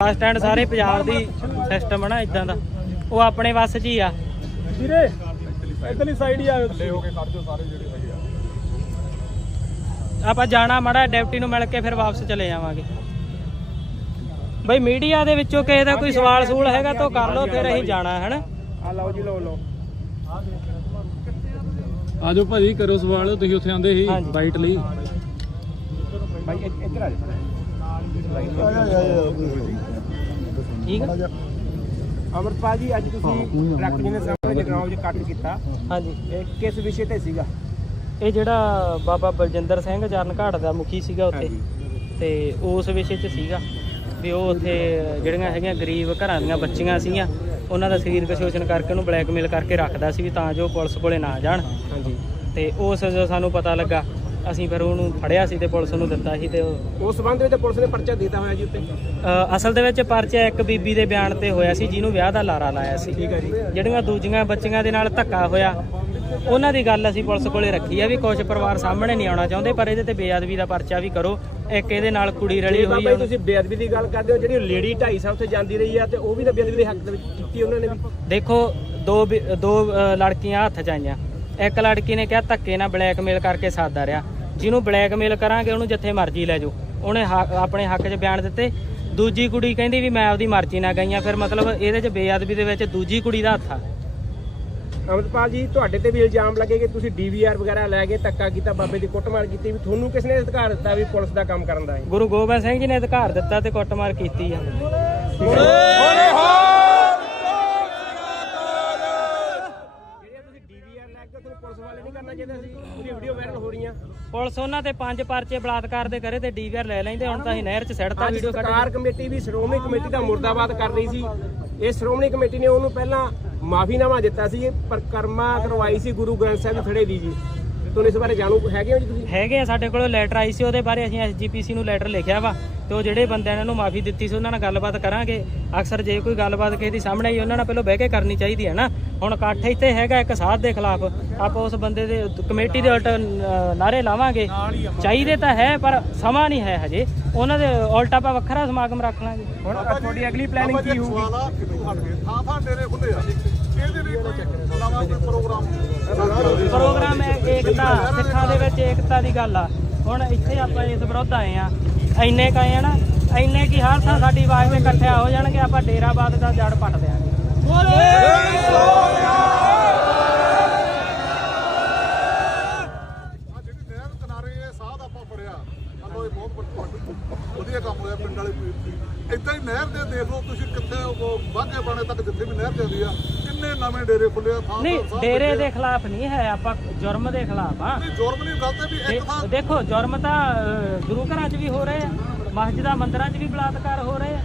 Bus stand ਸਾਰੇ ਪੰਜਾਬ ਦੀ system ਹੈ ਨਾ ਇਦਾਂ ਦਾ। ਉਹ ਆਪਣੇ ਵੱਸ 'ਚ ਹੀ ਆ। ਵੀਰੇ ਇਧਰਲੀ ਸਾਈਡ ਹੀ ਆਇਓ ਤੁਸੀਂ ਆਪਾਂ ਜਾਣਾ ਮੜਾ ਡਿਪਟੀ ਨੂੰ ਮਿਲ ਕੇ ਫਿਰ ਵਾਪਸ ਚਲੇ ਜਾਵਾਂਗੇ। ਬਈ ਮੀਡੀਆ ਦੇ ਵਿੱਚੋਂ ਕਿਸੇ ਦਾ ਕੋਈ ਸਵਾਲ ਸੂਲ ਹੈਗਾ ਤਾਂ ਕਰ ਲਓ ਫਿਰ ਅਸੀਂ ਜਾਣਾ ਹੈ ਨਾ ਆ ਲਓ ਜੀ ਲਓ ਲਓ। ਆਜੋ ਭਾਜੀ ਕਰੋ ਸਵਾਲ ਤੁਸੀਂ ਉੱਥੇ ਆਂਦੇ ਸੀ। ਬਾਈਟ ਲਈ। ਭਾਈ ਇੱਧ- ਇੱਧਰ ਆ ਜਾ। ਠੀਕ ਆ? ਅਮਰਪਾਲ ਜੀ ਅੱਜ ਤੁਸੀਂ ਟਰੱਕ ਜਿਹਨੇ ਸਾਹਮਣੇ ਜਗਰਾਉਂ ਜੀ ਕੱਟ ਕੀਤਾ। ਹਾਂਜੀ। ਇਹ ਕਿਸ ਵਿਸ਼ੇ ਤੇ ਸੀਗਾ? ਇਹ ਜਿਹੜਾ ਬਾਬਾ ਬਲਜਿੰਦਰ ਸਿੰਘ ਚਰਨ ਘਾਟ ਦਾ ਮੁਖੀ ਸੀਗਾ ਉੱਥੇ। ਤੇ ਉਸ ਵਿਸ਼ੇ 'ਚ ਸੀਗਾ। ਵੀ ਉਹ ਉੱਥੇ ਜਿਹੜੀਆਂ ਹੈਗੀਆਂ ਗਰੀਬ ਘਰਾਂ ਦੀਆਂ ਬੱਚੀਆਂ ਸੀਗੀਆਂ ਉਹਨਾਂ ਦਾ ਸਰੀਰਕ ਸ਼ੋਸ਼ਣ ਕਰਕੇ ਉਹਨੂੰ ਬਲੈਕਮੇਲ ਕਰਕੇ ਰੱਖਦਾ ਸੀ ਵੀ ਤਾਂ ਜੋ ਪੁਲਿਸ ਕੋਲੇ ਨਾ ਜਾਣ। ਹਾਂਜੀ। ਤੇ ਉਸ ਜੋ ਸਾਨੂੰ ਪਤਾ ਲੱਗਾ ਅਸੀਂ ਫਿਰ ਉਹਨੂੰ ਫੜਿਆ ਸੀ ਤੇ ਪੁਲਿਸ ਨੂੰ ਦਿੱਤਾ ਸੀ ਤੇ ਉਹ- ਉਸ ਸੰਬੰਧ ਵਿੱਚ ਪੁਲਿਸ ਨੇ ਪਰਚਾ ਦਿੱਤਾ ਹੋਇਆ ਜੀ ਉੱਤੇ? ਅ, ਅਸਲ ਦੇ ਵਿੱਚ ਪਰਚਾ ਇੱਕ ਬੀਬੀ ਦੇ ਬਿਆਨ ਤੇ ਹੋਇਆ ਸੀ ਜਿਹਨੂੰ ਵਿਆਹ ਦਾ ਲਾਰਾ ਲਾਇਆ ਸੀ। ਠੀਕ ਹੈ ਜੀ। ਜਿਹੜੀਆਂ ਦੂਜੀਆਂ ਬੱਚੀਆਂ ਦੇ ਨਾਲ ਧੱਕਾ ਹੋਇਆ ਉਹਨਾਂ ਦੀ ਗੱਲ ਅਸੀਂ ਪੁਲਿਸ ਕੋਲੇ ਰੱਖੀ ਆ ਵੀ ਕੁਝ ਪਰਿਵਾਰ ਸਾਹਮਣੇ ਨਹੀਂ ਆਉਣਾ ਚਾਹੁੰਦੇ ਪਰ ਇਹਦੇ ਤੇ ਬੇਅਦਬੀ ਦਾ ਪਰਚਾ ਵੀ ਕਰੋ। ਇੱਕ ਇਹਦੇ ਨਾਲ ਕੁੜੀ ਰਲੀ ਹੋਈ ਬਾਬਾ ਆ ਜੀ ਤੁਸੀਂ ਬੇਅਦਬੀ ਦੀ ਗੱਲ ਕਰਦੇ ਹੋ ਜਿਹੜੀ ਲੇਡੀ 2.5 ਸਾਲ ਉੱਥੇ ਜਾਂਦੀ ਰਹੀ ਆ ਤੇ ਉਹ ਵੀ ਤਾਂ ਬੇਅਦਬੀ ਦੇ ਹੱਕ ਦੇ ਵਿੱਚ ਕੀਤੀ ਉਹਨਾਂ ਨੇ ਵੀ। ਦੇਖੋ ਦੋ ਦੋ ਅ, ਲੜਕੀਆਂ ਹੱਥ 'ਚ ਆਈਆਂ। ਇੱਕ ਲੜਕੀ ਨੇ ਕਿਹਾ ਧੱਕੇ ਨਾਲ ਬਲੈਕਮੇਲ ਕਰਕੇ ਸਾਦਾ ਰਿਹਾ। ਜਿਹਨੂੰ ਬਲੈਕਮੇਲ ਕਰਾਂਗੇ ਉਹਨੂੰ ਜਿੱਥੇ ਮਰਜ਼ੀ ਲੈ ਜਾਓ। ਉਹਨੇ ਆਪਣੇ ਹੱਕ 'ਚ ਬਿਆਨ ਦਿੱਤੇ। ਦੂਜੀ ਕੁੜੀ ਕਹਿੰਦੀ ਵੀ ਮੈਂ ਆਪਦੀ ਮਰਜ਼ੀ ਨਾਲ ਗਈਆਂ ਫਿਰ ਮਤਲਬ ਇਹਦੇ 'ਚ ਬੇਅਦਬੀ ਦੇ ਵਿੱਚ ਦੂਜੀ ਕੁੜੀ ਦਾ ਹੱਥ ਆ। ਅਮਰਪਾਲ ਜੀ ਤੁਹਾਡੇ ਤੇ ਵੀ ਇਲਜ਼ਾਮ ਲੱਗੇ ਕਿ ਤੁਸੀਂ ਡੀਵੀਆਰ ਵਗੈਰਾ ਲੈ ਕੇ ਧੱਕਾ ਕੀਤਾ ਬਾਬੇ ਦੀ ਕੁੱਟਮਾਰ ਕੀਤੀ ਵੀ ਤੁਹਾਨੂੰ ਕਿਸ ਨੇ ਅਧਿਕਾਰ ਦਿੱਤਾ ਵੀ ਪੁਲਿਸ ਦਾ ਕੰਮ ਕਰਨ ਦਾ ਹੈ ਗੁਰੂ ਗੋਬਿੰਦ ਸਿੰਘ ਜੀ ਨੇ ਅਧਿਕਾਰ ਦਿੱਤਾ ਤੇ ਕੁੱਟਮਾਰ ਕੀਤੀ ਆ ਜਿਹੜੀਆਂ ਤੁਸੀਂ ਡੀਵੀਆਰ ਲੈ ਕੇ ਤੁਹਾਨੂੰ ਪੁਲਿਸ ਵਾਲੇ ਨਹੀਂ ਕਰਨਾ ਚਾਹੀਦਾ ਸੀ ਉਹਦੀ ਵੀਡੀਓ ਵਾਇਰਲ ਹੋ ਰਹੀਆਂ। ਪੁਲਿਸ ਉਹਨਾਂ ਤੇ ਪੰਜ ਪਰਚੇ ਬਲਾਤਕਾਰ ਦੇ ਕਰੇ ਤੇ ਡੀਵੀਆਰ ਲੈ ਲੈਂਦੇ ਹੁਣ ਤਾਂ ਅਸੀਂ ਨਹਿਰ 'ਚ ਸਿੱਟਤਾ ਅੱਜ ਵੀਡੀਓ ਕੱਢ ਸਰਕਾਰ ਕਮੇਟੀ ਵੀ ਸ਼੍ਰੋਮਣੀ ਕਮੇਟੀ ਦਾ ਮੁਰਦਾਬਾਦ ਕਰ ਰਹੀ ਸੀ। ਇਹ ਸ਼੍ਰੋਮਣੀ ਕਮੇਟੀ ਨੇ ਉਹਨੂੰ ਪਹਿਲਾਂ ਮਾਫੀਨਾਮਾ ਦਿੱਤਾ ਸੀ ਇਹ ਪਰਿਕਰਮਾ ਕਰਵਾਈ ਸੀ ਗੁਰੂ ਗ੍ਰੰਥ ਸਾਹਿਬ ਥੜੇ ਦੀ ਜੀ। ਤੁਹਾਨੂੰ ਇਸ ਬਾਰੇ ਜਾਣੂ ਹੈਗੇ ਹੋ ਜੀ ਤੁਸੀਂ? ਹੈਗੇ ਆ ਸਾਡੇ ਕੋਲ ਲੈਟਰ ਆਈ ਸੀ ਉਹਦੇ ਬਾਰੇ ਅਸੀਂ ਐਸਜੀਪੀਸੀ ਨੂੰ ਲੈਟਰ ਲਿਖਿਆ ਵਾ ਤੇ ਉਹ ਜਿਹੜੇ ਬੰਦਿਆਂ ਨੇ ਉਹਨੂੰ ਮਾਫੀ ਦਿੱਤੀ ਸੀ ਉਹਨਾਂ ਨਾਲ ਗੱਲਬਾਤ ਕਰਾਂਗੇ। ਅਕਸਰ ਜੇ ਕੋਈ ਗੱਲਬਾਤ ਕਿਸੇ ਦੀ ਸਾਹਮਣੇ ਆਈ ਉਹਨਾਂ ਨਾਲ ਪਹਿਲਾਂ ਬਹਿ ਕੇ ਕਰਨੀ ਚਾਹੀਦੀ ਹੈ ਨਾ। ਹੁਣ ਇਕੱਠ ਇੱਥੇ ਹੈਗਾ ਇੱਕ ਸਾਧ ਦੇ ਖਿਲਾਫ ਆਪਾਂ ਉਸ ਬੰਦੇ ਦੇ ਕਮੇਟੀ ਦੇ ਉਲਟ ਅ, ਨਾਅਰੇ ਲਾਵਾਂਗੇ। ਚਾਹੀਦੇ ਤਾਂ ਹੈ ਪਰ ਸਮਾਂ ਨਹੀਂ ਹੈ ਹਜੇ। ਉਹਨਾਂ ਦੇ ਉਲਟ ਆਪਾਂ ਵੱਖਰਾ ਸਮਾਗਮ ਰੱਖ ਲਾਂਗੇ। ਹੁਣ ਤੁਹਾਡੀ ਅਗਲੀ ਪਲੈਨਿੰਗ ਕੀ ਹੋਊਗੀ? ਥਾਂ ਥਾਂ ਡੇਰੇ ਖੁੱਲੇ ਆ। ਇਹਦੇ ਲਈ ਕੋਈ ਨਵਾਂ ਕੋਈ ਪ੍ਰੋਗਰਾਮ ਪ੍ਰੋਗਰਾਮ ਹੈ। ਏਕਤਾ ਸਿੱਖਾਂ ਦੇ ਵਿੱਚ ਏਕਤਾ ਦੀ ਗੱਲ ਆ। ਹੁਣ ਇੱਥੇ ਆਪਾਂ ਇਸ ਵਿਰੁੱਧ ਆਏ ਆ। ਇੰਨੇ ਕਏ ਆ ਨਾ ਇੰਨੇ ਕੀ ਹਰ ਥਾਂ ਸਾਡੀ ਆਵਾਜ਼ ਤੇ ਇਕੱਠਿਆ ਹੋ ਜਾਣਗੇ ਆਪਾਂ ਡੇਰਾਬਾਦ ਦਾ ਜੜ ਪੱਟ ਦਿਆਂਗੇ। ਆ ਜਿਹੜੀ ਨਹਿਰ ਕਿਨਾਰੇ ਇਹ ਸਾਧ ਆਪਾਂ ਫੜਿਆ ਹਲੋ ਇਹ ਬਹੁਤ ਵੱਡਾ- ਵਧੀਆ ਕੰਮ ਹੋਇਆ ਪਿੰਡ ਵਾਲੇ ਇਦਾਂ ਹੀ ਨਹਿਰ ਦੇ ਦੇਖ ਲਓ ਤੁਸੀਂ ਕਿੱਥੇ ਉਹ ਵਾਂਝੇ ਬਾਣੇ ਤੱਕ ਜਿੱਥੇ ਵੀ ਨਹਿਰ ਜਾਂਦੀ ਆ ਕਿੰਨੇ ਨਵੇਂ ਡੇਰੇ ਖੁੱਲੇ ਆ? ਥਾਂ ਨਹੀਂ ਡੇਰੇ। ਦੇ ਖਿਲਾਫ ਨਹੀਂ ਹੈ ਆਪਾਂ ਜੁਰਮ ਦੇ ਖਿਲਾਫ ਆ। ਨਹੀਂ ਜੁਰਮ ਨਹੀਂ ਗੱਲ ਤੇ ਵੀ ਇੱਕ ਥਾਂ ਦੇਖੋ ਜੁਰਮ ਤਾਂ ਗੁਰੂ ਘਰਾਂ 'ਚ ਵੀ ਹੋ ਰਹੇ ਆ ਮਸਜਿਦਾਂ ਮੰਦਰਾਂ 'ਚ ਵੀ ਬਲਾਤਕਾਰ ਹੋ ਰਹੇ ਆ।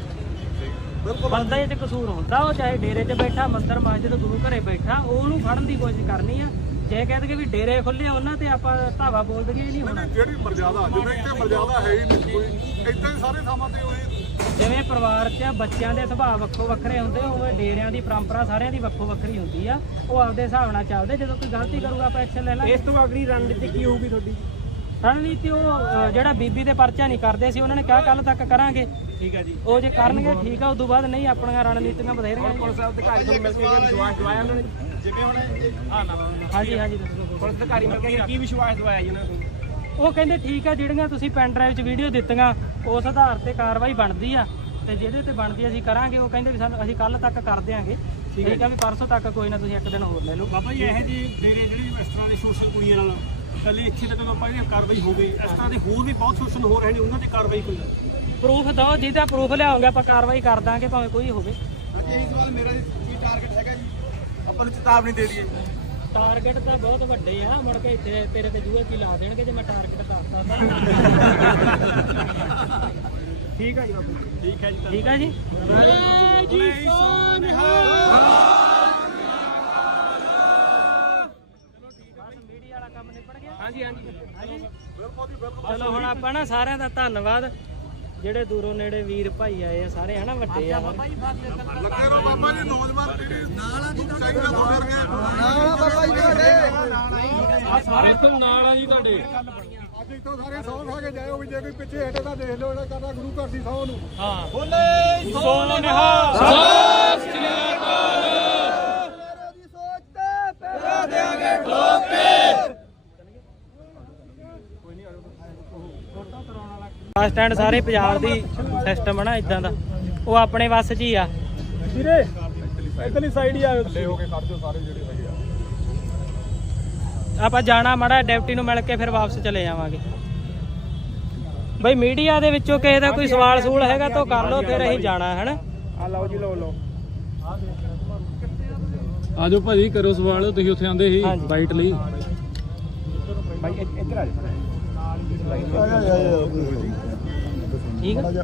ਬਿਲਕੁਲ। ਬੰਦਾ ਇਹ 'ਚ ਕਸੂਰ ਹੁੰਦਾ ਉਹ ਚਾਹੇ ਡੇਰੇ 'ਚ ਬੈਠਾ ਮੰਦਰ ਮਸਜਿਦ ਗੁਰੂ ਘਰੇ ਬੈਠਾ ਉਹਨੂੰ ਫੜਨ ਦੀ ਕੋਸ਼ਿਸ਼ ਕਰਨੀ ਆ। ਜੇ ਕਹਿ ਦਈਏ ਵੀ ਡੇਰੇ ਖੁੱਲੇ ਉਹਨਾਂ ਤੇ ਆਪਾਂ ਧਾਵਾ ਬੋਲ ਦਈਏ ਨਹੀਂ ਹੋਣਾ। ਜਿਹੜੀ ਮਰਜ਼ਾਦਾ ਜਿਵੇਂ ਇੱਥੇ ਮਰਜ਼ਾਦਾ ਹੈ ਹੀ ਨਹੀਂ ਕੋਈ। ਇਦਾਂ ਹੀ ਸਾਰੇ ਥਾਵਾਂ ਤੇ ਉਹੀ ਜਿਵੇਂ ਪਰਿਵਾਰ 'ਚ ਬੱਚਿਆਂ ਦੇ ਸੁਭਾਅ ਵੱਖੋ ਵੱਖਰੇ ਹੁੰਦੇ ਉਵੇਂ ਡੇਰਿਆਂ ਦੀ ਪਰੰਪਰਾ ਸਾਰਿਆਂ ਦੀ ਵੱਖੋ ਵੱਖਰੀ ਹੁੰਦੀ ਆ ਉਹ ਆਪਦੇ ਹਿਸਾਬ ਨਾਲ ਚੱਲਦੇ ਜਦੋਂ ਕੋਈ ਗਲਤੀ ਕਰੂਗਾ ਆਪਾਂ ਐਕਸ਼ਨ ਲੈ ਲਾਂਗੇ। ਇਸ ਤੋਂ ਅਗਲੀ ਰਣਨੀਤੀ ਕੀ ਹੋਊਗੀ ਤੁਹਾਡੀ? ਰਣਨੀਤੀ ਉਹ ਅ, ਜਿਹੜਾ ਬੀਬੀ ਦੇ ਪਰਚਾ ਨਹੀਂ ਕਰਦੇ ਸੀ ਉਹਨਾਂ ਨੇ ਕਿਹਾ ਕੱਲ ਤੱਕ ਕਰਾਂਗੇ। ਠੀਕ ਹੈ ਜੀ। ਉਹ ਜੇ ਕਰਨਗੇ ਠੀਕ ਆ ਉਸ ਤੋਂ ਬਾਅਦ ਨਹੀਂ ਆਪਣੀਆਂ ਰਣਨੀਤੀਆਂ ਬਥੇਰੀਆਂ ਨੇ। ਪੁਲਿਸ ਅਧਿਕਾਰੀ ਤੁਹਾਨੂੰ ਮਿਲ ਕੇ ਵਿਸ਼ਵਾਸ ਦਵਾਇਆ ਉਹਨਾਂ ਨੇ? ਜਿਵੇਂ ਹੁਣ ਹਾਂ ਨਾ ਹਾਂਜੀ ਹਾਂਜੀ ਦੱਸੋ ਪੁਲਿਸ ਅਧਿਕਾਰੀ ਮਿਲ ਕੇ ਕੀ ਵਿਸ਼ਵਾਸ ਦਵਾਇਆ ਜੀ ਉਹਨਾਂ ਨੂੰ? ਉਹ ਕਹਿੰਦੇ ਠੀਕ ਆ ਜਿਹੜੀਆਂ ਤੁਸੀਂ ਪੈਨ ਡਰਾਈਵ 'ਚ ਵੀਡੀਓ ਦਿੱਤੀਆਂ ਉਸ ਆਧਾਰ ਤੇ ਕਾਰਵਾਈ ਬਣਦੀ ਆ ਤੇ ਜਿਹਦੇ ਤੇ ਬਣਦੀ ਅਸੀਂ ਕਰਾਂਗੇ ਉਹ ਕਹਿੰਦੇ ਵੀ ਸਾਨੂੰ ਅਸੀਂ ਕੱਲ ਤੱਕ ਕਰ ਦਿਆਂਗੇ। ਠੀਕ ਹੈ ਵੀ ਪਰਸੋਂ ਤੱਕ ਕੋਈ ਨਾ ਤੁਸੀਂ ਇੱਕ ਦਿਨ ਹੋਰ ਲੈ ਲਓ। ਬਾਬਾ ਜੀ ਇਹ ਜੀ ਡੇਰੇ ਜਿਹੜੀ ਇਸ ਤਰ੍ਹਾਂ ਦੇ ਸ਼ੋਸ਼ਣ ਕੁੜੀਆਂ ਨਾਲ ਕੱਲੇ ਇੱਥੇ ਤੱਕ ਆਪਾਂ ਜਿਹੜੀ ਕਾਰਵਾਈ ਹੋ ਗਈ ਇਸ ਤਰ੍ਹਾਂ ਦੇ ਹੋਰ ਵੀ ਬਹੁਤ ਸ਼ੋਸ਼ਣ ਹੋ ਰਹੇ ਨੇ ਉਹਨਾਂ ਤੇ ਕਾਰਵਾਈ ਕੋਈ ਪ੍ਰੂਫ ਦਿਓ ਜਿਹਦਾ ਪ੍ਰੂਫ ਲਿਆਓਗੇ ਆਪਾਂ ਕਾਰਵਾਈ ਕਰ ਦਾਂਗੇ ਭਾਵੇਂ ਕੋਈ ਹੋਵੇ। ਇਹ ਸਵਾਲ ਮੇਰਾ ਕੀ ਟਾਰਗੇਟ ਹੈਗਾ ਜੀ। ਆਪਾਂ ਨੂੰ ਚੇਤਾਵਨੀ ਦੇ ਦਈਏ। ਟਾਰਗੇਟ ਤਾਂ ਬਹੁਤ ਵੱਡੇ ਆ। ਮੁੜ ਕੇ ਇੱਥੇ ਤੇਰੇ ਤੇ ਜੂਏ ਕੀ ਲਾ ਦੇਣਗੇ ਜੇ ਮੈਂ ਟਾਰਗੇਟ ਦੱਸਦਾ ਤਾਂ। ਠੀਕ ਹੈ ਜੀ ਬਾਬੂ ਠੀਕ ਹੈ ਜੀ ਠੀਕ ਆ ਜੀ? ਹਾਂਜੀ ਹਾਂਜੀ। ਬਿਲਕੁਲ ਜੀ ਬਿਲਕੁਲ ਚਲੋ ਹੁਣ ਆਪਾਂ ਨਾ ਸਾਰਿਆਂ ਦਾ ਧੰਨਵਾਦ। ਜਿਹੜੇ ਦੂਰੋਂ ਨੇੜੇ ਵੀਰ ਭਾਈ ਆਏ ਆ ਸਾਰੇ ਹਨਾ ਵੱਡੇ ਆ। ਲੱਗੇ ਰਹੋ ਬਾਬਾ ਜੀ ਨੌਜਵਾਨ ਪੀੜ੍ਹੀ ਨਾਲ ਆ ਜੀ ਤੁਹਾਡੇ ਨਾਲ ਬਾਬਾ ਜੀ ਤੁਹਾਡੇ। ਆ ਸਾਰੇ ਤੋਂ ਨਾਲ ਆ ਜੀ ਤੁਹਾਡੇ। ਅੱਜ ਇੱਥੋਂ ਸਾਰੇ ਸੌਂ ਖਾ ਕੇ ਜਾਇਓ ਵੀ ਜੇ ਕੋਈ ਪਿੱਛੇ ਹਟੇ ਤਾਂ ਦੇਖ ਲਓ ਕਰਦਾ ਗੁਰੂ ਘਰ ਦੀ ਸੌਂ ਨੂੰ। ਹਾਂ। ਸੋਨੇ ਨਿਹਾਲ। ਬੱਸ ਸਟੈਂਡ ਸਾਰੇ ਪੰਜਾਬ ਦੀ ਸਿਸਟਮ ਹੈ ਨਾ ਇਦਾਂ ਦਾ। ਉਹ ਆਪਣੇ ਵੱਸ 'ਚ ਹੀ ਆ। ਵੀਰੇ ਇਧਰਲੀ ਸਾਈਡ ਹੀ ਆਇਓ ਤੁਸੀਂ ਹੋ ਕੇ ਖੜ ਜਾਓ ਸਾਰੇ ਜਿਹੜੇ ਹੈਗੇ ਆ। ਆਪਾਂ ਜਾਣਾ ਮੜਾ ਡਿਪਟੀ ਨੂੰ ਮਿਲ ਕੇ ਫਿਰ ਵਾਪਸ ਚਲੇ ਜਾਵਾਂਗੇ। ਬਈ ਮੀਡੀਆ ਦੇ ਵਿੱਚੋਂ ਕਿਸੇ ਦਾ ਕੋਈ ਸਵਾਲ ਸੂਲ ਹੈਗਾ ਤਾਂ ਕਰ ਲਓ ਫਿਰ ਅਸੀਂ ਜਾਣਾ ਹੈ ਨਾ ਆ ਲਓ ਜੀ ਲਓ ਲਓ। ਆਜੋ ਭਾਜੀ ਕਰੋ ਸਵਾਲ ਤੁਸੀਂ ਉੱਥੇ ਆਂਦੇ ਸੀ। ਬਾਈਟ ਲਈ। ਬਾਈ ਇੱਧ- ਇੱਧਰ ਆ ਜਾ। ਠੀਕ ਹੈ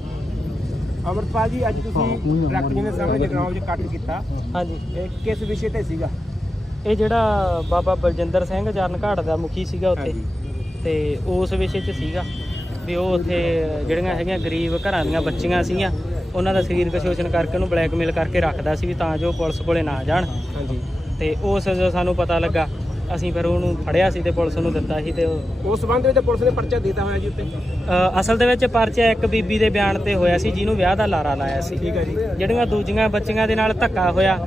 ਅਮਰਪਾਲ ਜੀ ਅੱਜ ਤੁਸੀਂ ਟਰੱਕ ਜੀ ਦੇ ਸਾਹਮਣੇ ਜਗਰਾਉਂ 'ਚ ਕੱਟ ਕੀਤਾ। ਹਾਂਜੀ। ਇਹ ਕਿਸ ਵਿਸ਼ੇ ਤੇ ਸੀਗਾ? ਇਹ ਜਿਹੜਾ ਬਾਬਾ ਬਲਜਿੰਦਰ ਸਿੰਘ ਜਰਨ ਘਾਟ ਦਾ ਮੁਖੀ ਸੀਗਾ ਉੱਥੇ। ਤੇ ਉਸ ਵਿਸ਼ੇ 'ਚ ਸੀਗਾ ਵੀ ਉਹ ਉੱਥੇ ਜਿਹੜੀਆਂ ਹੈਗੀਆਂ ਗਰੀਬ ਘਰਾਂ ਦੀਆਂ ਬੱਚੀਆਂ ਸੀਗੀਆਂ ਉਹਨਾਂ ਦਾ ਸਰੀਰਕ ਸ਼ੋਸ਼ਣ ਕਰਕੇ ਉਹਨੂੰ ਬਲੈਕਮੇਲ ਕਰਕੇ ਰੱਖਦਾ ਸੀ ਵੀ ਤਾਂ ਜੋ ਪੁਲਿਸ ਕੋਲੇ ਨਾ ਜਾਣ। ਹਾਂਜੀ। ਤੇ ਉਸ ਜਦੋਂ ਸਾਨੂੰ ਪਤਾ ਲੱਗਾ ਅਸੀਂ ਫਿਰ ਉਹਨੂੰ ਫੜਿਆ ਸੀ ਤੇ ਪੁਲਿਸ ਨੂੰ ਦਿੱਤਾ ਸੀ ਤੇ ਉਹ ਉਸ ਸੰਬੰਧ ਵਿੱਚ ਪੁਲਿਸ ਨੇ ਪਰਚਾ ਦਿੱਤਾ ਹੋਇਆ ਜੀ ਉੱਤੇ? ਅ, ਅਸਲ ਦੇ ਵਿੱਚ ਪਰਚਾ ਇੱਕ ਬੀਬੀ ਦੇ ਬਿਆਨ ਤੇ ਹੋਇਆ ਸੀ ਜਿਹਨੂੰ ਵਿਆਹ ਦਾ ਲਾਰਾ ਲਾਇਆ ਸੀ। ਠੀਕ ਹੈ ਜੀ। ਜਿਹੜੀਆਂ ਦੂਜੀਆਂ ਬੱਚੀਆਂ ਦੇ ਨਾਲ ਧੱਕਾ ਹੋਇਆ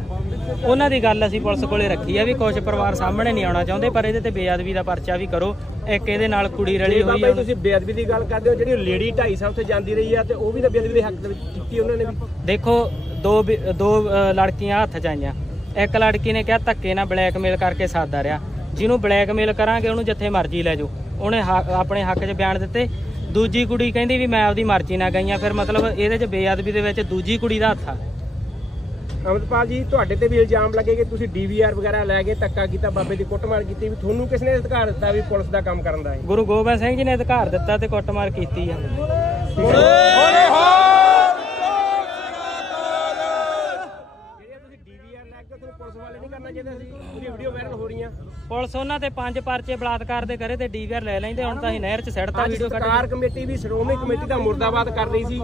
ਉਹਨਾਂ ਦੀ ਗੱਲ ਅਸੀਂ ਪੁਲਿਸ ਕੋਲੇ ਰੱਖੀ ਆ ਵੀ ਕੁਝ ਪਰਿਵਾਰ ਸਾਹਮਣੇ ਨਹੀਂ ਆਉਣਾ ਚਾਹੁੰਦੇ ਪਰ ਇਹਦੇ ਤੇ ਬੇਅਦਬੀ ਦਾ ਪਰਚਾ ਵੀ ਕਰੋ। ਇੱਕ ਇਹਦੇ ਨਾਲ ਕੁੜੀ ਰਲੀ ਹੋਈ ਬਾਬਾ ਆ। ਜੀ ਤੁਸੀਂ ਬੇਅਦਬੀ ਦੀ ਗੱਲ ਕਰਦੇ ਹੋ ਜਿਹੜੀ ਲੇਡੀ 2.5 ਸਾਲ ਉੱਥੇ ਜਾਂਦੀ ਰਹੀ ਆ ਤੇ ਉਹ ਵੀ ਤਾਂ ਬੇਅਦਬੀ ਦੇ ਹੱਕ ਦੇ ਵਿੱਚ ਕੀਤੀ ਉਹਨਾਂ ਨੇ ਵੀ। ਦੇਖੋ ਦੋ ਦੋ ਅ, ਲੜਕੀਆਂ ਹੱਥ 'ਚ ਆਈਆਂ। ਇੱਕ ਲੜਕੀ ਨੇ ਕਿਹਾ ਧੱਕੇ ਨਾਲ ਬਲੈਕਮੇਲ ਕਰਕੇ ਸਾਦਾ ਰਿਹਾ। ਜਿਹਨੂੰ ਬਲੈਕਮੇਲ ਕਰਾਂਗੇ ਉਹਨੂੰ ਜਿੱਥੇ ਮਰਜ਼ੀ ਲੈ ਜਾਓ। ਉਹਨੇ ਆਪਣੇ ਹੱਕ 'ਚ ਬਿਆਨ ਦਿੱਤੇ। ਦੂਜੀ ਕੁੜੀ ਕਹਿੰਦੀ ਵੀ ਮੈਂ ਆਪਦੀ ਮਰਜ਼ੀ ਨਾਲ ਗਈਆਂ ਫਿਰ ਮਤਲਬ ਇਹਦੇ 'ਚ ਬੇਅਦਬੀ ਦੇ ਵਿੱਚ ਦੂਜੀ ਕੁੜੀ ਦਾ ਹੱਥ ਆ। ਅਮਰਪਾਲ ਜੀ ਤੁਹਾਡੇ ਤੇ ਵੀ ਇਲਜ਼ਾਮ ਲੱਗੇ ਕਿ ਤੁਸੀਂ ਡੀਵੀਆਰ ਵਗੈਰਾ ਲੈ ਕੇ ਧੱਕਾ ਕੀਤਾ ਬਾਬੇ ਦੀ ਕੁੱਟਮਾਰ ਕੀਤੀ ਵੀ ਤੁਹਾਨੂੰ ਕਿਸ ਨੇ ਅਧਿਕਾਰ ਦਿੱਤਾ ਵੀ ਪੁਲਿਸ ਦਾ ਕੰਮ ਕਰਨ ਦਾ ਹੈ ਗੁਰੂ ਗੋਬਿੰਦ ਸਿੰਘ ਜੀ ਨੇ ਅਧਿਕਾਰ ਦਿੱਤਾ ਤੇ ਕੁੱਟਮਾਰ ਕੀਤੀ ਆ ਜਿਹੜੀਆਂ ਤੁਸੀਂ ਡੀਵੀਆਰ ਲੈ ਕੇ ਤੁਹਾਨੂੰ ਪੁਲਿਸ ਵਾਲੇ ਨਹੀਂ ਕਰਨਾ ਚਾਹੀਦਾ ਸੀ ਉਹਦੀ ਵੀਡੀਓ ਵਾਇਰਲ ਹੋ ਰਹੀਆਂ ਪੁਲਿਸ ਉਹਨਾਂ ਤੇ ਪੰਜ ਪਰਚੇ ਬਲਾਤਕਾਰ ਦੇ ਕਰੇ ਤੇ ਡੀਵੀਆਰ ਲੈ ਲੈਂਦੇ ਹੁਣ ਤਾਂ ਅਸੀਂ ਨਹਿਰ 'ਚ ਸੜਤਾ ਵੀਡੀਓ ਕੱਢ ਸਰਕਾਰ ਕਮੇਟੀ ਵੀ ਸ਼੍ਰੋਮਣੀ ਕਮੇਟੀ ਦਾ ਮੁਰਦਾਬਾਦ ਕਰ ਰਹੀ ਸੀ।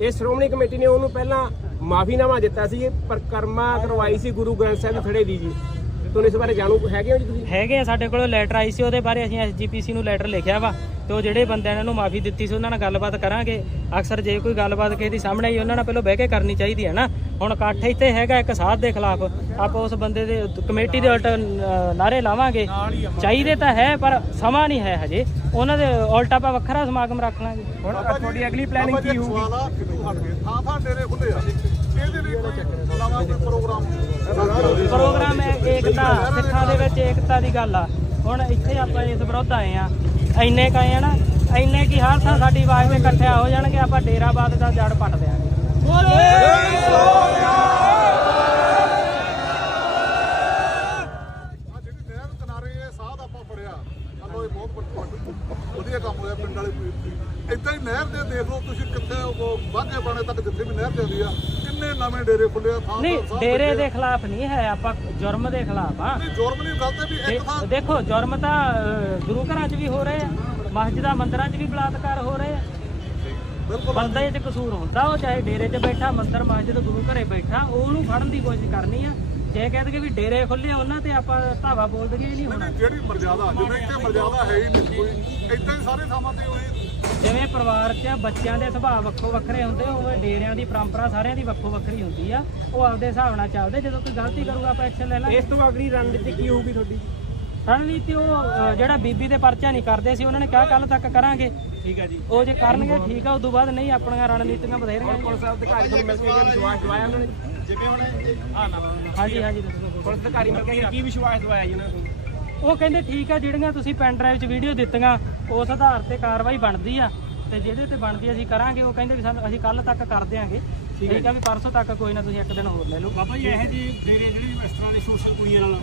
ਇਹ ਸ਼੍ਰੋਮਣੀ ਕਮੇਟੀ ਨੇ ਉਹਨੂੰ ਪਹਿਲਾਂ ਮਾਫੀਨਾਮਾ ਦਿੱਤਾ ਸੀ ਇਹ ਪਰਿਕਰਮਾ ਕਰਵਾਈ ਸੀ ਗੁਰੂ ਗ੍ਰੰਥ ਸਾਹਿਬ ਥੜੇ ਦੀ ਜੀ। ਤੁਹਾਨੂੰ ਇਸ ਬਾਰੇ ਜਾਣੂ ਹੈਗੇ ਹੋ ਜੀ ਤੁਸੀਂ? ਹੈਗੇ ਆ ਸਾਡੇ ਕੋਲ ਲੈਟਰ ਆਈ ਸੀ ਉਹਦੇ ਬਾਰੇ ਅਸੀਂ ਐਸਜੀਪੀਸੀ ਨੂੰ ਲੈਟਰ ਲਿਖਿਆ ਵਾ ਤੇ ਉਹ ਜਿਹੜੇ ਬੰਦਿਆਂ ਨੇ ਉਹਨੂੰ ਮਾਫੀ ਦਿੱਤੀ ਸੀ ਉਹਨਾਂ ਨਾਲ ਗੱਲਬਾਤ ਕਰਾਂਗੇ। ਅਕਸਰ ਜੇ ਕੋਈ ਗੱਲਬਾਤ ਕਿਸੇ ਦੀ ਸਾਹਮਣੇ ਆਈ ਉਹਨਾਂ ਨਾਲ ਪਹਿਲਾਂ ਬਹਿ ਕੇ ਕਰਨੀ ਚਾਹੀਦੀ ਹੈ ਨਾ। ਹੁਣ ਇਕੱਠ ਇੱਥੇ ਹੈਗਾ ਇੱਕ ਸਾਧ ਦੇ ਖਿਲਾਫ ਆਪਾਂ ਉਸ ਬੰਦੇ ਦੇ ਕਮੇਟੀ ਦੇ ਉਲਟ ਨਾਰੇ ਲਾਵਾਂਗੇ। ਚਾਹੀਦੇ ਤਾਂ ਹੈ ਪਰ ਸਮਾਂ ਨਹੀਂ ਹੈ ਹਜੇ। ਉਹਨਾਂ ਦੇ ਉਲਟ ਆਪਾਂ ਵੱਖਰਾ ਸਮਾਗਮ ਰੱਖ ਲਾਂਗੇ। ਹੁਣ ਤੁਹਾਡੀ ਅਗਲੀ ਪਲੈਨਿੰਗ ਕੀ ਹੋਊਗੀ? ਥਾਂ ਥਾਂ ਡੇਰੇ ਖੁੱਲੇ ਆ। ਇਹਦੇ ਲਈ ਕੋਈ ਨਵਾਂ ਕੋਈ ਪ੍ਰੋਗਰਾਮ ਪ੍ਰੋਗਰਾਮ ਹੈ ਏਕਤਾ ਸਿੱਖਾਂ ਦੇ ਵਿੱਚ ਏਕਤਾ ਦੀ ਗੱਲ ਆ। ਹੁਣ ਇੱਥੇ ਆਪਾਂ ਇਸ ਵਿਰੁੱਧ ਆਏ ਆ ਇੰਨੇ ਕਾਏ ਆ ਨਾ ਇੰਨੇ ਕੀ ਹਾਲਤ ਆ ਸਾਡੀ ਆਵਾਜ਼ ਤੇ ਇਕੱਠਿਆ ਹੋ ਜਾਣਗੇ ਆਪਾਂ ਡੇਰਾਬਾਦ ਦਾ ਜੜ ਪੱਟ ਵੱਡ- ਵੱਡ- ਵਧੀਆ ਕੰਮ ਹੋਇਆ ਪਿੰਡ ਵਾਲੇ ਇਦਾਂ ਹੀ ਨਹਿਰ ਦੇ ਦੇਖ ਲਓ ਤੁਸੀਂ ਕਿੱਥੇ ਉਹ ਵਾਘੇ ਬਾਣੇ ਤੱਕ ਜਿੱਥੇ ਵੀ ਨਹਿਰ ਜਾਂਦੀ ਆ ਨਵੇਂ ਡੇਰੇ ਖੁੱਲੇ ਆ ਥਾਂ ਨਹੀਂ ਥਾਂ ਡੇਰੇ ਦੇ ਖਿਲਾਫ ਨਹੀਂ ਹੈ ਆਪਾਂ ਜੁਰਮ ਦੇ ਖਿਲਾਫ ਆ। ਨਹੀਂ ਜੁਰਮ ਨਹੀਂ ਕਰਦੇ ਵੀ ਇੱਕ ਥਾਂ ਦੇਖੋ ਜੁਰਮ ਤਾਂ ਗੁਰੂ ਘਰਾਂ 'ਚ ਵੀ ਹੋ ਰਹੇ ਆ ਮਸਜਿਦਾਂ ਮੰਦਰਾਂ 'ਚ ਵੀ ਬਲਾਤਕਾਰ ਹੋ ਰਹੇ ਆ। ਬੰਦਾ ਇਹ 'ਚ ਕਸੂਰ ਹੁੰਦਾ ਉਹ ਚਾਹੇ ਡੇਰੇ 'ਚ ਬੈਠਾ ਮੰਦਰ ਮਸਜਿਦ ਗੁਰੂ ਘਰੇ ਬੈਠਾ ਉਹਨੂੰ ਫੜਨ ਦੀ ਕੋਸ਼ਿਸ਼ ਕਰਨੀ ਆ। ਜੇ ਕਹਿ ਦਈਏ ਵੀ ਡੇਰੇ ਖੁੱਲੇ ਉਹਨਾਂ ਤੇ ਆਪਾਂ ਧਾਵਾ ਬੋਲ ਦਈਏ ਨਹੀਂ ਹੋਣਾ। ਜਿਹੜੀ ਮਰਜ਼ਾਦਾ ਜਿਵੇਂ ਇੱਥੇ ਮਰਜ਼ਾਦਾ ਹੈ ਹੀ ਨਹੀਂ ਕੋਈ ਇਦਾਂ ਸਾਰੇ ਥਾਵਾਂ ਤੇ ਹੋਈ ਜਿਵੇਂ ਪਰਿਵਾਰ 'ਚ ਬੱਚਿਆਂ ਦੇ ਸੁਭਾਅ ਵੱਖੋ ਵੱਖਰੇ ਹੁੰਦੇ ਉਵੇਂ ਡੇਰਿਆਂ ਦੀ ਪਰੰਪਰਾ ਸਾਰਿਆਂ ਦੀ ਵੱਖੋ ਵੱਖਰੀ ਹੁੰਦੀ ਆ ਉਹ ਆਪਦੇ ਹਿਸਾਬ ਨਾਲ ਚੱਲਦੇ ਜਦੋਂ ਕੋਈ ਗਲਤੀ ਕਰੂਗਾ ਆਪਾਂ ਐਕਸ਼ਨ ਲੈ ਲਾਂਗੇ। ਇਸ ਤੋਂ ਅਗਲੀ ਰਣਨੀਤੀ ਕੀ ਹੋਊਗੀ ਤੁਹਾਡੀ? ਰਣਨੀਤੀ ਉਹ ਅ, ਜਿਹੜਾ ਬੀਬੀ ਦੇ ਪਰਚਾ ਨਹੀਂ ਕਰਦੇ ਸੀ ਉਹਨਾਂ ਨੇ ਕਿਹਾ ਕੱਲ ਤੱਕ ਕਰਾਂਗੇ। ਠੀਕ ਹੈ ਜੀ। ਉਹ ਜੇ ਕਰਨਗੇ ਠੀਕ ਆ ਉਦੋਂ ਬਾਅਦ ਨਹੀਂ ਆਪਣੀਆਂ ਰਣਨੀਤੀਆਂ ਬਥੇਰੀਆਂ ਪੁਲਿਸ ਅਧਿਕਾਰੀ ਤੁਹਾਨੂੰ ਮਿਲ ਕੇ ਵਿਸ਼ਵਾਸ ਦਵਾਇਆ ਉਹਨਾਂ ਨੇ? ਹਾਂਜੀ ਹਾਂਜੀ ਦੱਸੋ। ਪੁਲਿਸ ਅਧਿਕਾਰੀ ਮਿਲ ਕੇ ਕੀ ਵਿਸ਼ਵਾਸ ਦਵਾਇਆ ਜੀ ਉਹਨਾਂ ਨੂੰ ਉਹ ਕਹਿੰਦੇ ਠੀਕ ਆ ਜਿਹੜੀਆਂ ਤੁਸੀਂ ਪੈਨ ਡਰਾਈਵ 'ਚ ਵੀਡੀਓ ਦਿੱਤੀਆਂ ਉਸ ਆਧਾਰ ਤੇ ਕਾਰਵਾਈ ਬਣਦੀ ਆ। ਤੇ ਜਿਹਦੇ ਤੇ ਬਣਦੀ ਅਸੀਂ ਕਰਾਂਗੇ। ਉਹ ਕਹਿੰਦੇ ਵੀ ਸਾਨੂੰ ਅਸੀਂ ਕੱਲ ਤੱਕ ਕਰ ਦਿਆਂਗੇ। ਠੀਕ ਆ ਵੀ ਪਰਸੋਂ ਤੱਕ ਕੋਈ ਨਾ ਤੁਸੀਂ ਇੱਕ ਦਿਨ ਹੋਰ ਲੈ ਲਓ। ਬਾਬਾ ਜੀ ਇਹ ਜੀ ਡੇਰੇ ਜਿਹੜੀ ਇਸ ਤਰ੍ਹਾਂ ਦੇ ਸ਼ੋਸ਼ਣ ਕੁੜੀਆਂ ਨਾਲ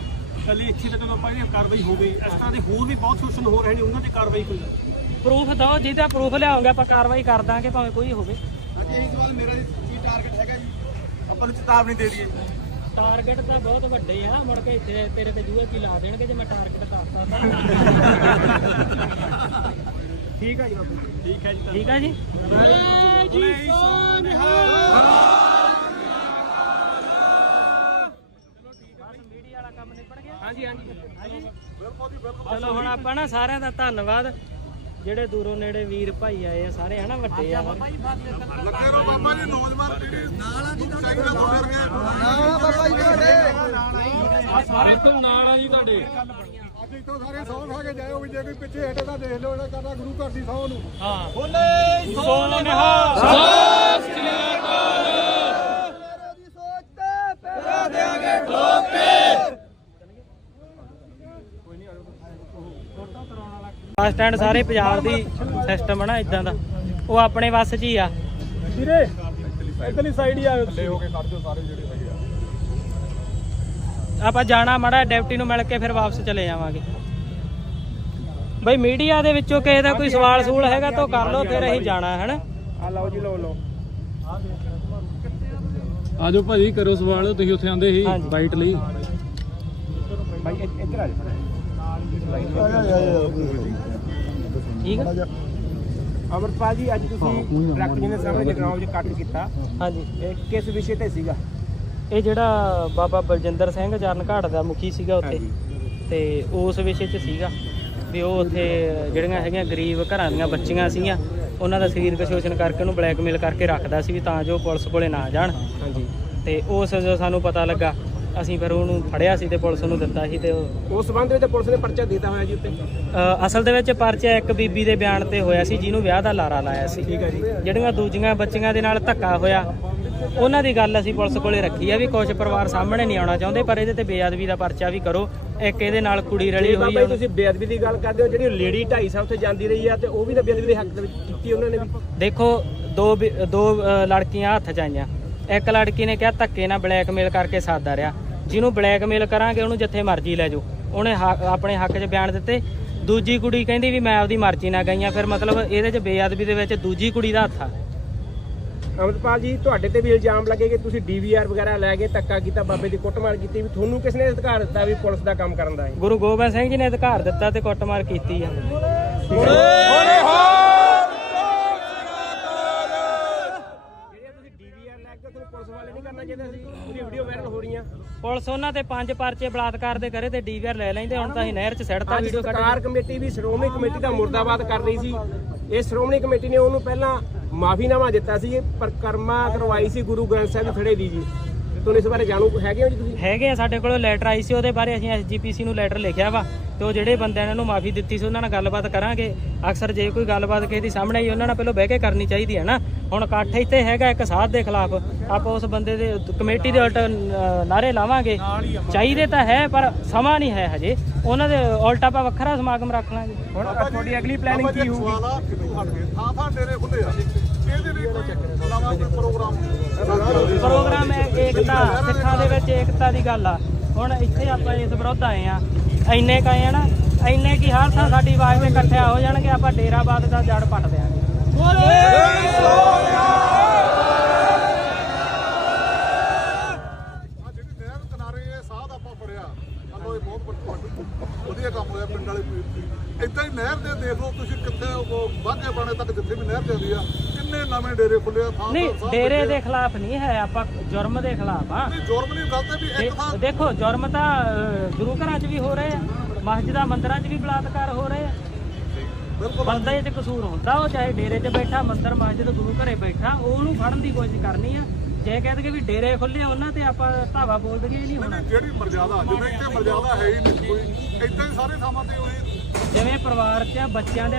ਕੱਲੇ ਇੱਥੇ ਤੱਕ ਆਪਾਂ ਇਹ ਕਾਰਵਾਈ ਹੋ ਗਈ। ਇਸ ਤਰ੍ਹਾਂ ਦੇ ਹੋਰ ਵੀ ਬਹੁਤ ਸ਼ੋਸ਼ਣ ਹੋ ਰਹੇ ਨੇ ਉਹਨਾਂ ਤੇ ਕਾਰਵਾਈ ਕੋਈ ਪ੍ਰੂਫ ਦਿਓ ਜਿਹਦਾ ਪ੍ਰੂਫ ਲਿਆਓਗੇ ਆਪਾਂ ਕਾਰਵਾਈ ਕਰ ਦਾਂਗੇ ਭਾਵੇਂ ਕੋਈ ਹੋਵੇ। ਹਾਂਜੀ ਇਹ ਸਵਾਲ ਮੇਰਾ ਕੀ ਟਾਰਗੇਟ ਹੈਗਾ ਜੀ। ਆਪਾਂ ਨੂੰ ਚੇਤਾਵਨੀ ਦੇ ਦਈਏ। ਟਾਰਗੇਟ ਤਾਂ ਬਹੁਤ ਵੱਡੇ ਆ। ਮੁੜ ਕੇ ਇੱਥੇ ਤੇਰੇ ਤੇ ਜੂਏ ਕੀ ਲਾ ਦੇਣਗੇ ਜੇ ਮੈਂ ਟਾਰਗੇਟ ਦੱਸਤਾ ਤਾਂ। ਠੀਕ ਹੈ ਜੀ ਬਾਬੂ। ਠੀਕ ਹੈ ਜੀ ਗਿਆ। ਹਾਂਜੀ ਹਾਂਜੀ। ਚਲੋ ਹੁਣ ਆਪਾਂ ਨਾ ਸਾਰਿਆਂ ਦਾ ਧੰਨਵਾਦ। ਜਿਹੜੇ ਦੂਰੋਂ ਨੇੜੇ ਵੀਰ ਭਾਈ ਆਏ ਆ ਸਾਰੇ ਹਨਾ ਵੱਡੇ ਆ। ਲੱਗੇ ਰੋ ਬਾਬਾ ਜੀ ਨੌਜਵਾਨ ਪੀੜ੍ਹੀ ਨਾਲਾਂ ਦੀ ਚਾਹੀਦਾ ਤੁਹਾਡੇ ਬਿਲਕੁਲ ਨਾਲ ਆ ਜੀ ਤੁਹਾਡੇ। ਅੱਜ ਇੱਥੋਂ ਸਾਰੇ ਸੌਂ ਖਾ ਕੇ ਜਾਇਓ ਵੀ ਜੇ ਕੋਈ ਪਿੱਛੇ ਹਟੇ ਤਾਂ ਦੇਖ ਲਓ ਇਹਦਾ ਕਰਦਾ ਗੁਰੂ ਘਰ ਦੀ ਸੌਂ ਨੂੰ। ਹਾਂ। ਬੋਲੇ ਸੋਨੇ ਨਿਹਾਲ। ਬੱਸ ਸਟੈਂਡ ਸਾਰੇ ਪੰਜਾਬ ਦੀ ਸਿਸਟਮ ਹੈ ਨਾ ਇਦਾਂ ਦਾ। ਉਹ ਆਪਣੇ ਵੱਸ 'ਚ ਹੀ ਆ। ਵੀਰੇ ਇਧਰਲੀ ਸਾਈਡ ਹੀ ਆਇਓ ਥੱਲੇ ਹੋ ਕੇ ਖੜ ਜਾਓ ਸਾਰੇ ਜਿਹੜੇ ਹੈਗੇ। ਆ ਆਪਾਂ ਜਾਣਾ ਮੜਾ ਡਿਪਟੀ ਨੂੰ ਮਿਲ ਕੇ ਫਿਰ ਵਾਪਸ ਚਲੇ ਜਾਵਾਂਗੇ। ਬਈ ਮੀਡੀਆ ਦੇ ਵਿੱਚੋਂ ਕਿਸੇ ਦਾ ਕੋਈ ਸਵਾਲ ਸੂਲ ਹੈਗਾ ਤਾਂ ਕਰ ਲਓ ਫਿਰ ਅਸੀਂ ਜਾਣਾ ਹੈ ਨਾ ਆ ਲਓ ਜੀ ਲਓ ਲਓ। ਆਜੋ ਭਾਜੀ ਕਰੋ ਸਵਾਲ ਤੁਸੀਂ ਉੱਥੇ ਆਂਦੇ ਸੀ। ਬਾਈਟ ਲਈ। ਬਾਈ ਇੱਧ- ਇੱਧਰ ਆ ਜਾ ਠੀਕ ਹੈ ਅਮਰਪਾਲ ਜੀ ਅੱਜ ਤੁਸੀਂ ਟਰੱਕ ਜੀ ਦੇ ਸਾਹਮਣੇ ਜਗਰਾਉਂ 'ਚ ਕੱਟ ਕੀਤਾ। ਹਾਂਜੀ। ਇਹ ਕਿਸ ਵਿਸ਼ੇ ਤੇ ਸੀਗਾ? ਇਹ ਜਿਹੜਾ ਬਾਬਾ ਬਲਜਿੰਦਰ ਸਿੰਘ ਚਰਨ ਘਾਟ ਦਾ ਮੁਖੀ ਸੀਗਾ ਉੱਥੇ। ਤੇ ਉਸ ਵਿਸ਼ੇ 'ਚ ਸੀਗਾ ਵੀ ਉਹ ਉੱਥੇ ਜਿਹੜੀਆਂ ਹੈਗੀਆਂ ਗਰੀਬ ਘਰਾਂ ਦੀਆਂ ਬੱਚੀਆਂ ਸੀਗੀਆਂ ਉਹਨਾਂ ਦਾ ਸਰੀਰਕ ਸ਼ੋਸ਼ਣ ਕਰਕੇ ਉਹਨੂੰ ਬਲੈਕਮੇਲ ਕਰਕੇ ਰੱਖਦਾ ਸੀ ਵੀ ਤਾਂ ਜੋ ਪੁਲਿਸ ਕੋਲੇ ਨਾ ਜਾਣ। ਹਾਂਜੀ। ਤੇ ਉਸ ਜੋ ਸਾਨੂੰ ਪਤਾ ਲੱਗਾ ਅਸੀਂ ਫਿਰ ਉਹਨੂੰ ਫੜਿਆ ਸੀ ਤੇ ਪੁਲਿਸ ਨੂੰ ਦਿੱਤਾ ਸੀ ਤੇ ਉਸ ਸੰਬੰਧ ਵਿੱਚ ਪੁਲਿਸ ਨੇ ਪਰਚਾ ਦਿੱਤਾ ਹੋਇਆ ਜੀ ਉੱਤੇ? ਅਸਲ ਦੇ ਵਿੱਚ ਪਰਚਾ ਇੱਕ ਬੀਬੀ ਦੇ ਬਿਆਨ ਤੇ ਹੋਇਆ ਸੀ ਜਿਹਨੂੰ ਵਿਆਹ ਦਾ ਲਾਰਾ ਲਾਇਆ ਸੀ। ਠੀਕ ਹੈ ਜੀ। ਜਿਹੜੀਆਂ ਦੂਜੀਆਂ ਬੱਚੀਆਂ ਦੇ ਨਾਲ ਧੱਕਾ ਹੋਇਆ ਉਹਨਾਂ ਦੀ ਗੱਲ ਅਸੀਂ ਪੁਲਿਸ ਕੋਲੇ ਰੱਖੀ ਆ ਵੀ ਕੁਝ ਪਰਿਵਾਰ ਸਾਹਮਣੇ ਨਹੀਂ ਆਉਣਾ ਚਾਹੁੰਦੇ ਪਰ ਇਹਦੇ ਤੇ ਬੇਅਦਬੀ ਦਾ ਪਰਚਾ ਵੀ ਕਰੋ। ਇੱਕ ਇਹਦੇ ਨਾਲ ਕੁੜੀ ਰਲੀ ਹੋਈ ਬਾਬਾ ਜੀ ਤੁਸੀਂ ਬੇਅਦਬੀ ਦੀ ਗੱਲ ਕਰਦੇ ਹੋ ਜਿਹੜੀ ਲੇਡੀ 2.5 ਸਾਲ ਉੱਥੇ ਜਾਂਦੀ ਰਹੀ ਆ ਤੇ ਉਹ ਵੀ ਤਾਂ ਬੇਅਦਬੀ ਦੇ ਹੱਕ ਦੇ ਵਿੱਚ ਕੀਤੀ ਉਹਨਾਂ ਨੇ ਵੀ। ਦੇਖੋ ਦੋ ਵੀ- ਦੋ ਅ, ਲੜਕੀਆਂ ਹੱਥ ਚ ਆਈਆਂ। ਇੱਕ ਲੜਕੀ ਨੇ ਕਿਹਾ ਧੱਕੇ ਨਾਲ ਬਲੈਕਮੇਲ ਕਰਕੇ ਸਾਦਾ ਰਿਹਾ। ਜਿਹਨੂੰ ਬਲੈਕਮੇਲ ਕਰਾਂਗੇ ਉਹਨੂੰ ਜਿੱਥੇ ਮਰਜ਼ੀ ਲੈ ਜਾਓ। ਉਹਨੇ ਹੱਕ- ਆਪਣੇ ਹੱਕ 'ਚ ਬਿਆਨ ਦਿੱਤੇ। ਦੂਜੀ ਕੁੜੀ ਕਹਿੰਦੀ ਵੀ ਮੈਂ ਆਪਦੀ ਮਰਜ਼ੀ ਨਾਲ ਗਈਆਂ ਫਿਰ ਮਤਲਬ ਇਹਦੇ 'ਚ ਬੇਅਦਬੀ ਦੇ ਵਿੱਚ ਦੂਜੀ ਕੁੜੀ ਦਾ ਹੱਥ ਆ। ਅਮਰਪਾਲ ਜੀ ਤੁਹਾਡੇ ਤੇ ਵੀ ਇਲਜ਼ਾਮ ਲੱਗੇ ਕਿ ਤੁਸੀਂ ਡੀਵੀਆਰ ਵਗੈਰਾ ਲੈ ਕੇ ਧੱਕਾ ਕੀਤਾ ਬਾਬੇ ਦੀ ਕੁੱਟਮਾਰ ਕੀਤੀ ਵੀ ਤੁਹਾਨੂੰ ਕਿਸ ਨੇ ਅਧਿਕਾਰ ਦਿੱਤਾ ਵੀ ਪੁਲਿਸ ਦਾ ਕੰਮ ਕਰਨ ਦਾ ਹੈ? ਗੁਰੂ ਗੋਬਿੰਦ ਸਿੰਘ ਜੀ ਨੇ ਅਧਿਕਾਰ ਦਿੱਤਾ ਤੇ ਕੁੱਟਮਾਰ ਕੀਤੀ ਆ। ਜਿਹੜੇ ਤੁਸੀਂ ਡੀਵੀਆਰ ਲੈ ਕੇ ਤੁਹਾਨੂੰ ਪੁਲਿਸ ਵਾਲੇ ਨਹੀਂ ਕਰਨਾ ਚਾਹੀਦਾ ਸੀ ਉਹਦੀ ਵੀਡੀਓ ਵਾਇਰਲ ਹੋ ਰਹੀਆਂ। ਪੁਲਿਸ ਉਹਨਾਂ ਤੇ ਪੰਜ ਪਰਚੇ ਬਲਾਤਕਾਰ ਦੇ ਕਰੇ ਤੇ ਡੀਵੀਆਰ ਲੈ ਲੈਂਦੇ ਹੁਣ ਤਾਂ ਅਸੀਂ ਨਹਿਰ 'ਚ ਸੜਤਾ ਅੱਜ ਵੀਡੀਓ ਕੱਢ ਸਰਕਾਰ ਕਮੇਟੀ ਵੀ ਸ਼੍ਰੋਮਣੀ ਕਮੇਟੀ ਦਾ ਮੁਰਦਾਬਾਦ ਕਰ ਰਹੀ ਸੀ ਇਹ ਸ਼੍ਰੋਮਣੀ ਕਮੇਟੀ ਨੇ ਉਹਨੂੰ ਪਹਿਲਾਂ ਮਾਫੀਨਾਮਾ ਦਿੱਤਾ ਸੀ ਇਹ ਪਰਿਕਰਮਾ ਕਰਵਾਈ ਸੀ ਗੁਰੂ ਗ੍ਰੰਥ ਸਾਹਿਬ ਦੇ ਦੀ ਜੀ। ਤੁਹਾਨੂੰ ਇਸ ਬਾਰੇ ਜਾਣੂ ਹੈਗੇ ਹੋ ਜੀ ਤੁਸੀਂ? ਹੈਗੇ ਆ ਸਾਡੇ ਕੋਲ ਲੈਟਰ ਆਈ ਸੀ ਉਹਦੇ ਬਾਰੇ ਅਸੀਂ ਐਸਜੀਪੀਸੀ ਨੂੰ ਲੈਟਰ ਲਿਖਿਆ ਵਾ ਤੇ ਉਹ ਜਿਹੜੇ ਬੰਦਿਆਂ ਨੇ ਉਹਨੂੰ ਮਾਫੀ ਦਿੱਤੀ ਸੀ ਉਹਨਾਂ ਨਾਲ ਗੱਲਬਾਤ ਕਰਾਂਗੇ। ਅਕਸਰ ਜੇ ਕੋਈ ਗੱਲਬਾਤ ਕਿਸੇ ਦੀ ਸਾਹਮਣੇ ਆਈ ਉਹਨਾਂ ਨਾਲ ਪਹਿਲਾਂ ਬਹਿ ਕੇ ਕਰਨੀ ਚਾਹੀਦੀ ਹੈ ਨਾ। ਹੁਣ ਇਕੱਠ ਇੱਥੇ ਹੈਗਾ ਇੱਕ ਸਾਥ ਦੇ ਖਿਲਾਫ ਆਪਾਂ ਉਸ ਬੰਦੇ ਦੇ ਕਮੇਟੀ ਦੇ ਉਲਟ ਅ, ਨਾਰੇ ਲਾਵਾਂਗੇ। ਚਾਹੀਦੇ ਤਾਂ ਹੈ ਪਰ ਸਮਾਂ ਨਹੀਂ ਹੈ ਹਜੇ। ਉਹਨਾਂ ਦੇ ਉਲਟ ਆਪਾਂ ਵੱਖਰਾ ਸਮਾਗਮ ਰੱਖ ਲਾਂਗੇ ਹੁਣ ਤੁਹਾਡੀ ਅਗਲੀ ਪਲੈਨਿੰਗ ਕੀ ਹੋਊਗੀ? ਕਿਤੋਂ ਹਟ ਗਏ। ਥਾਂ ਥਾਂ ਡੇਰੇ ਖੁੱਲੇ ਆ। ਇਹਦੇ ਲਈ ਕੋਈ ਨਵਾਂ ਕੋਈ ਪ੍ਰੋਗਰਾਮ ਪ੍ਰੋਗਰਾਮ ਹੈ ਏਕਤਾ ਸਿੱਖਾਂ ਦੇ ਵਿੱਚ ਏਕਤਾ ਦੀ ਗੱਲ ਆ। ਹੁਣ ਇੱਥੇ ਆਪਾਂ ਇਸ ਵਿਰੁੱਧ ਆਏ ਆ ਇੰਨੇ ਕਏ ਆ ਨਾ ਇੰਨੇ ਕੀ ਹਰ ਥਾਂ ਸਾਡੀ ਆਵਾਜ਼ ਤੇ ਇਕੱਠਿਆ ਹੋ ਜਾਣਗੇ ਆਪਾਂ ਡੇਰਾਬਾਦ ਦਾ ਜੜ ਪੱਟ ਦਿਆਂਗੇ। ਆ ਜਿਹੜੀ ਨਹਿਰ ਕਿਨਾਰੇ ਇਹ ਸਾਧ ਆਪਾਂ ਫੜਿਆ ਚਲੋ ਇਹ ਬਹੁਤ ਵੱਡੀ- ਵੱਡੀ- ਵਧੀਆ ਕੰਮ ਹੋਇਆ ਪਿੰਡ ਵਾਲੇ ਇਦਾਂ ਹੀ ਨਹਿਰ ਦੇ ਦੇਖ ਲਓ ਤੁਸੀਂ ਕਿੱਥੇ ਉਹ ਬਾਘੇ ਬਾਣੇ ਤੱਕ ਜਿੱਥੇ ਵੀ ਨਹਿਰ ਜਾਂਦੀ ਆ ਕਿੰਨੇ ਨਵੇਂ ਡੇਰੇ ਖੁੱਲੇ ਆ ਥਾਂ ਨਹੀਂ ਥਾਂ ਡੇਰੇ ਦੇ। ਖਿਲਾਫ ਨਹੀਂ ਹੈ ਆਪਾਂ ਜੁਰਮ ਦੇ ਖਿਲਾਫ ਆ। ਨਹੀਂ ਜੁਰਮ ਨਹੀਂ ਕਰਦੇ ਵੀ ਇੱਕ ਥਾਂ ਦੇਖੋ ਜੁਰਮ ਤਾਂ ਗੁਰੂ ਘਰਾਂ 'ਚ ਵੀ ਹੋ ਰਹੇ ਆ ਮਸਜਿਦਾਂ ਮੰਦਰਾਂ 'ਚ ਵੀ ਬਲਾਤਕਾਰ ਹੋ ਰਹੇ ਆ। ਬੰਦਾ ਇਹ 'ਚ ਕਸੂਰ ਹੁੰਦਾ ਉਹ ਚਾਹੇ ਡੇਰੇ 'ਚ ਬੈਠਾ ਮੰਦਰ ਮਸਜਿਦ ਗੁਰੂ ਘਰੇ ਬੈਠਾ ਉਹਨੂੰ ਫੜਨ ਦੀ ਕੋਸ਼ਿਸ਼ ਕਰਨੀ ਆ। ਜੇ ਕਹਿ ਦਈਏ ਵੀ ਡੇਰੇ ਖੁੱਲੇ ਉਹਨਾਂ ਤੇ ਆਪਾਂ ਧਾਵਾ ਬੋਲ ਦਈਏ ਨਹੀਂ ਹੋਣਾ। ਜਿਹੜੀ ਮਰਜ਼ਾਦਾ ਜਿਵੇਂ ਇੱਥੇ ਮਰਜ਼ਾਦਾ ਹੈ ਹੀ ਨਹੀਂ ਕੋਈ ਇਦਾਂ ਹੀ ਸਾਰੇ ਥਾਵਾਂ ਤੇ ਉਹੀ ਜਿਵੇਂ ਪਰਿਵਾਰ 'ਚ ਬੱਚਿਆਂ ਦੇ